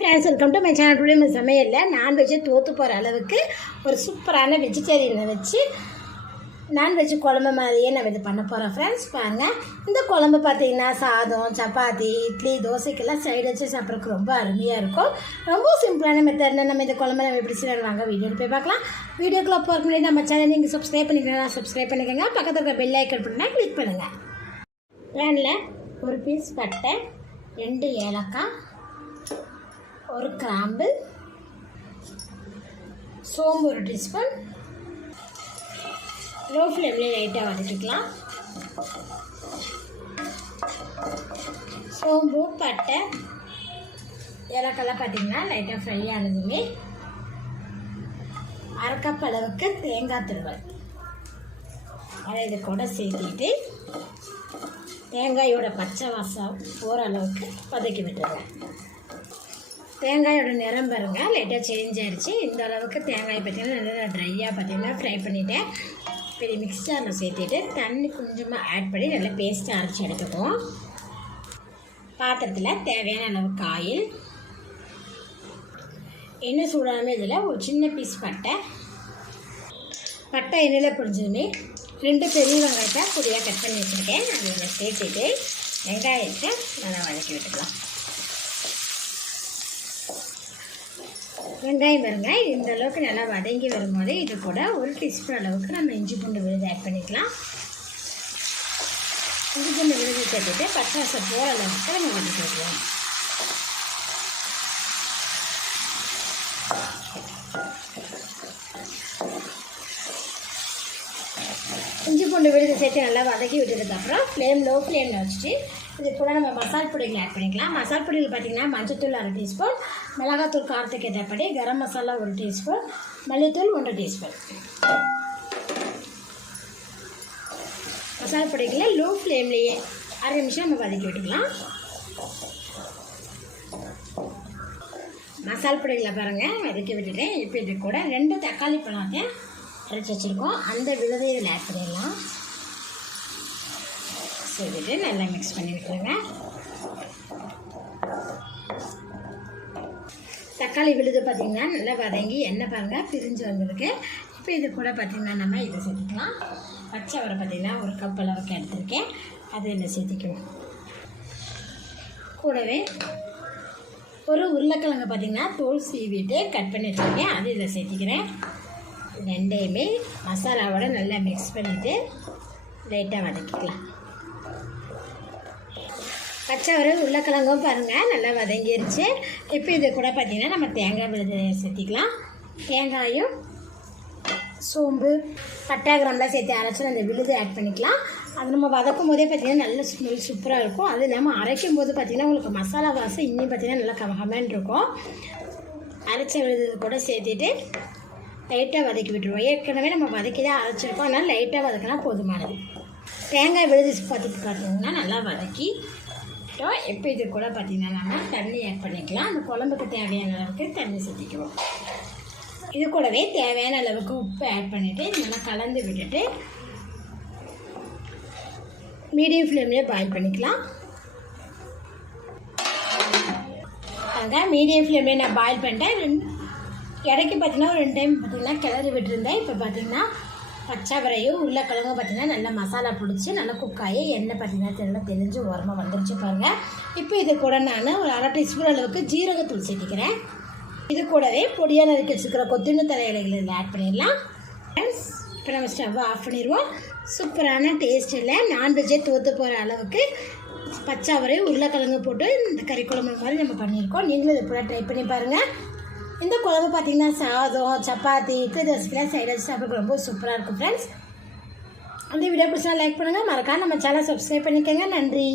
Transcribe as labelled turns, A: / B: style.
A: Friends welcome to my channel today நம்ம சமையலில் நான்வெஜ்ஜை தோற்று போகிற அளவுக்கு ஒரு சூப்பரான வெஜிடேரியனை வச்சு நான்வெஜ் குழம்பு மாதிரியே நம்ம இது பண்ண போகிறோம் ஃப்ரெண்ட்ஸ் பாருங்கள் இந்த குழம்பு பார்த்தீங்கன்னா சாதம் சப்பாத்தி இட்லி தோசைக்கெல்லாம் சைடு வச்சு சாப்பிட்றதுக்கு ரொம்ப அருமையாக இருக்கும். ரொம்ப சிம்பிளான மெத்தடில் நம்ம இந்த குழம்பு நம்ம எப்படி செய்யணும் வாங்க வீடியோ போய் பார்க்கலாம். வீடியோக்குள்ள போகிற முன்னாடி நம்ம சேனல் நீங்கள் சப்ஸ்கிரைப் பண்ணிக்கலாம் சப்ஸ்கிரைப் பண்ணிக்கோங்க. பக்கத்தில் இருக்க பெல் ஐக்கன் பண்ணால் கிளிக் பண்ணுங்கள் பேனில் ஒரு பீஸ் பட்டை ரெண்டு ஏலக்காய் ஒரு கிராம்பு சோம்பு ஒரு டீஸ்பூன். லோ ஃப்ளேமில் லைட்டாக வதக்கிக்கலாம். சோம்பு பட்டை இலக்கெல்லாம் பார்த்தீங்கன்னா லைட்டாக ஃப்ரை ஆனதுமே அரைக்கப் அளவுக்கு தேங்காய் துருவல். அதை இது கூட சேர்த்துட்டு தேங்காயோட பச்சை வாசம் போகிற அளவுக்கு வதக்கி விட்டுருவேன் தேங்காயோட நிறம் பாருங்க. லைட்டாக சேஞ்ச் ஆயிடுச்சு இந்த அளவுக்கு தேங்காய் பார்த்தீங்கன்னா நல்லா ட்ரையாக பார்த்தீங்கன்னா ஃப்ரை பண்ணிவிட்டேன் பெரிய மிக்சரில் சேர்த்துட்டு தண்ணி கொஞ்சமாக ஆட் பண்ணி நல்லா பேஸ்ட்டாக அரைச்சி எடுத்துக்குவோம். பாத்திரத்தில் தேவையான அளவுக்கு ஆயில் எண்ணெய் சூடாமல் இதில் ஒரு சின்ன பீஸ் பட்டை. பட்டை எண்ணெயில் பிடிஞ்சதுமே ரெண்டு பெரிய வெங்காயத்தை பொடியாக கட் பண்ணி வச்சுருக்கேன். அதில் சேர்த்துட்டு வெங்காயத்தை நல்லா வதக்கி விட்டுக்கலாம். வெங்காயம் பாருங்க. இந்த அளவுக்கு நல்லா வதங்கி வரும்போது இது கூட ஒரு டீஸ்பூன் அளவுக்கு நம்ம இஞ்சி பூண்டு விழுது ஆட் பண்ணிக்கலாம். இஞ்சி பூண்டு விழுது சேர்த்துட்டு பச்சை வாசம் போகிற அளவுக்கு நம்ம வதக்கி சேர்க்கலாம் இஞ்சி பூண்டு விழுது சேர்த்து நல்லா வதக்கி விட்டதுக்கப்புறம் ஃப்ளேம் லோ ஃப்ளேமில் வச்சுட்டு இது கூட நம்ம மசால் பொடிகள் ஆட் பண்ணிக்கலாம். மசால் பொடியில் பார்த்திங்கன்னா மஞ்சத்தூள் அரை டீஸ்பூன் மிளகாத்தூள் காரத்துக்கு ஏற்றபடி கரம் மசாலா ஒரு டீஸ்பூன் மல்லித்தூள் ஒன்று டீஸ்பூன் மசால் பொடிகளை லோ ஃப்ளேம்லேயே அரை நிமிஷம் நம்ம வதக்கி விட்டுக்கலாம். மசால் பொடிகளை பாருங்கள் வதக்கி விட்டுட்டேன் இப்போ இது கூட ரெண்டு தக்காளி பழத்தை அரைச்சி வச்சுருக்கோம். அந்த விழுதை ஆட் பண்ணிடலாம். சேர்த்துட்டு நல்லா மிக்ஸ் பண்ணி விட்டுருங்க தக்காளி விழுது பார்த்திங்கன்னா நல்லா வதங்கி எண்ணெய் பாருங்கள் பிரிஞ்சு வந்திருக்கு. இப்போ இது கூட பார்த்திங்கன்னா நம்ம இதை சேர்த்துக்கலாம். பச்சை வரை பார்த்திங்கன்னா ஒரு கப் அளவுக்கு எடுத்திருக்கேன். அதை இதில் சேர்த்துக்குவோம்? கூடவே ஒரு உருளைக்கிழங்கு பார்த்திங்கன்னா தோல் சீவிட்டு கட் பண்ணி வச்சுருக்கேன். அது இதில் சேர்த்திக்கிறேன். ரெண்டையுமே மசாலாவோட நல்லா மிக்ஸ் பண்ணிவிட்டு லைட்டாக வதக்கிக்கலாம். பச்சை ஒரு உருளைக்கிழங்கும் பாருங்கள் நல்லா வதங்கிருச்சு. இப்போ இது கூட பார்த்திங்கன்னா நம்ம தேங்காய் விழுது சேர்த்திக்கலாம். தேங்காயும் சோம்பு பட்டை கிராம்லாம் சேர்த்து அரைச்சி அந்த விழுது ஆட் பண்ணிக்கலாம். அது நம்ம வதக்கும் போதே பார்த்திங்கன்னா நல்ல ஸ்மெல் சூப்பராக இருக்கும். அது இல்லாமல் அரைக்கும் போது பார்த்திங்கன்னா உங்களுக்கு மசாலா வாசம் இன்னும் பார்த்திங்கன்னா நல்லா கமகமன்னு இருக்கும். அரைச்ச விழுது கூட சேர்த்துட்டு லைட்டாக வதக்கி விட்டுருவோம். ஏற்கனவே நம்ம வதக்கி தான் அரைச்சிருக்கோம். அதனால் லைட்டாக வதக்கினா போதுமானது. தேங்காய் விழுது பார்த்துட்டு பார்த்தீங்கன்னா நல்லா வதக்கி இப்போ இது கூட பார்த்திங்கன்னா நம்ம தண்ணி ஆட் பண்ணிக்கலாம். அந்த குழம்புக்கு தேவையான அளவுக்கு தண்ணி சேர்த்திக்குவோம். இது கூடவே தேவையான அளவுக்கு உப்பு ஆட் பண்ணிவிட்டு நல்லா கலந்து விட்டுட்டு மீடியம் ஃப்ளேம்லேயே பாயில் பண்ணிக்கலாம். அதான் மீடியம் ஃப்ளேம்லேயே நான் பாயில் பண்ணிட்டேன். ரெண்டு இடைக்கு பார்த்தீங்கன்னா ஒரு ரெண்டு டைம் பார்த்தீங்கன்னா கிளறி விட்டுருந்தேன். இப்போ பார்த்திங்கன்னா பச்சை வரையும் உருளைக்கிழங்கும் பார்த்தீங்கன்னா நல்லா மசாலா பிடிச்சி நல்லா குக்காயி எண்ணெய் பார்த்தீங்கன்னா நல்லா தெளிஞ்சு உரமாக வந்துருச்சு பாருங்கள் இப்போ இது கூட நான் ஒரு அரை டீஸ்பூன் அளவுக்கு ஜீரகத்தூள் சேர்த்திக்கிறேன். இது கூடவே பொடியாக நறுக்கி வச்சுக்கிற கொத்தமல்லி தலையிலைகள் இதில் ஆட் பண்ணிடலாம். ஃப்ரெண்ட்ஸ் இப்போ நம்ம ஸ்டவ்வை ஆஃப் பண்ணிடுவோம். சூப்பரான டேஸ்ட் இல்லை நான்வெஜ்ஜே தோற்று போகிற அளவுக்கு பச்சை வரையும் உருளைக்கிழங்கு போட்டு இந்த கறி குழம்பு மாதிரி நம்ம பண்ணியிருக்கோம். நீங்களும் இதை கூட ட்ரை பண்ணி பாருங்கள் இந்த குழம்பு பார்த்தீங்கன்னா சாதம் சப்பாத்தி இட்லி தோசைக்கெலாம் சைடு வச்சு சாப்பிட ரொம்ப சூப்பராக இருக்கும் ஃப்ரெண்ட்ஸ் அந்த வீடியோ பிடிச்சா லைக் பண்ணுங்கள் மறக்காம நம்ம சேனல் சப்ஸ்கிரைப் பண்ணிக்கோங்க. நன்றி.